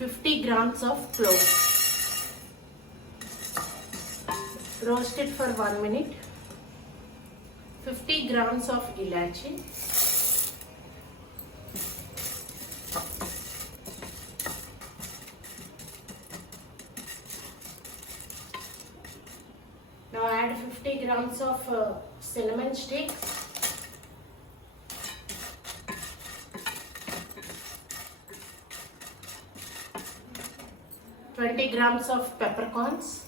50 grams of cloves. Roast it for 1 minute. 50 grams of ilachi. Now add 50 grams of cinnamon sticks. 20 grams of peppercorns.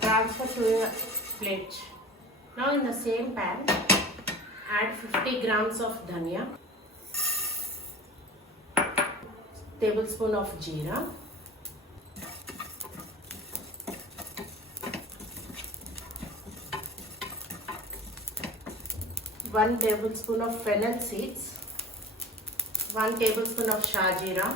Transfer to a plate. Now in the same pan, add 50 grams of dhania, tablespoon of jeera, 1 tablespoon of fennel seeds, 1 tablespoon of shajeera,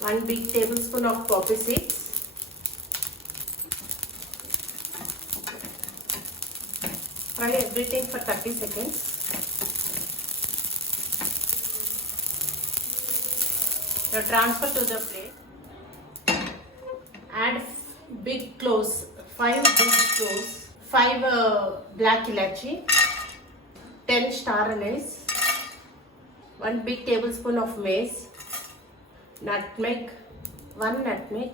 1 big tablespoon of poppy seeds, fry everything for 30 seconds. Now transfer to the plate. Add big cloves, 5 big cloves, 5 black ilachi, 10 star anise, 1 big tablespoon of mace, nutmeg, 1 nutmeg,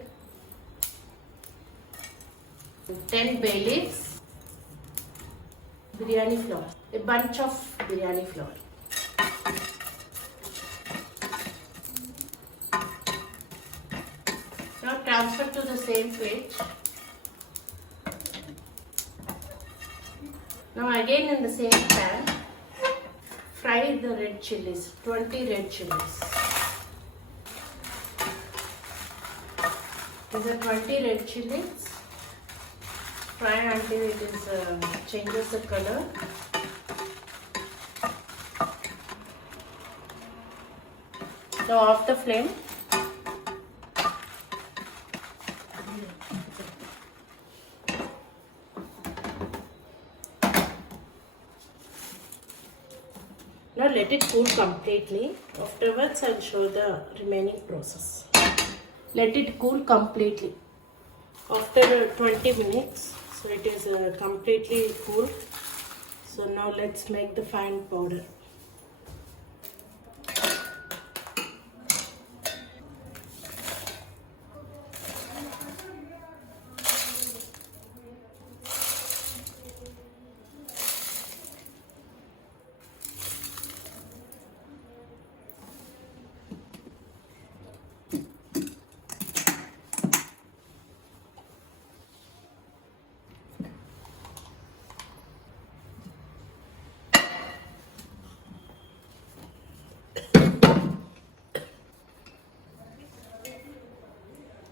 10 bay leaves, biryani flour, a bunch of biryani flour. Now transfer to the same plate. Now again in the same pan, fry the red chilies, 20 red chilies. These are 20 red chilies. Fry until it is changes the color. Now off the flame. Now let it cool completely. Afterwards, I'll show the remaining process. Let it cool completely. After 20 minutes, so it is completely cool. So now let's make the fine powder.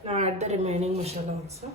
Now add the remaining masala also.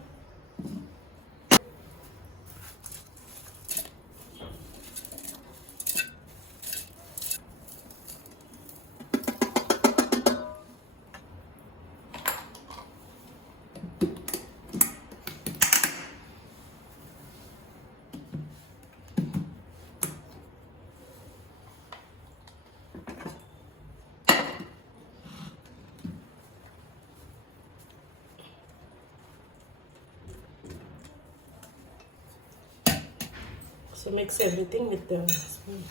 So mix everything with the spoon.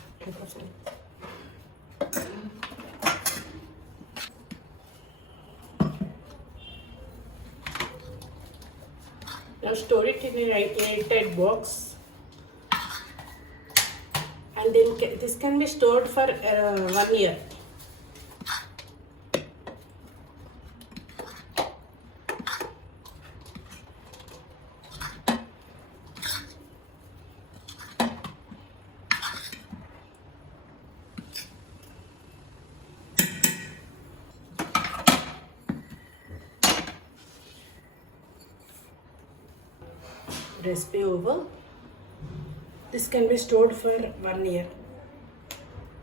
Now store it in an airtight box, and then this can be stored for 1 year. Recipe over. This can be stored for 1 year.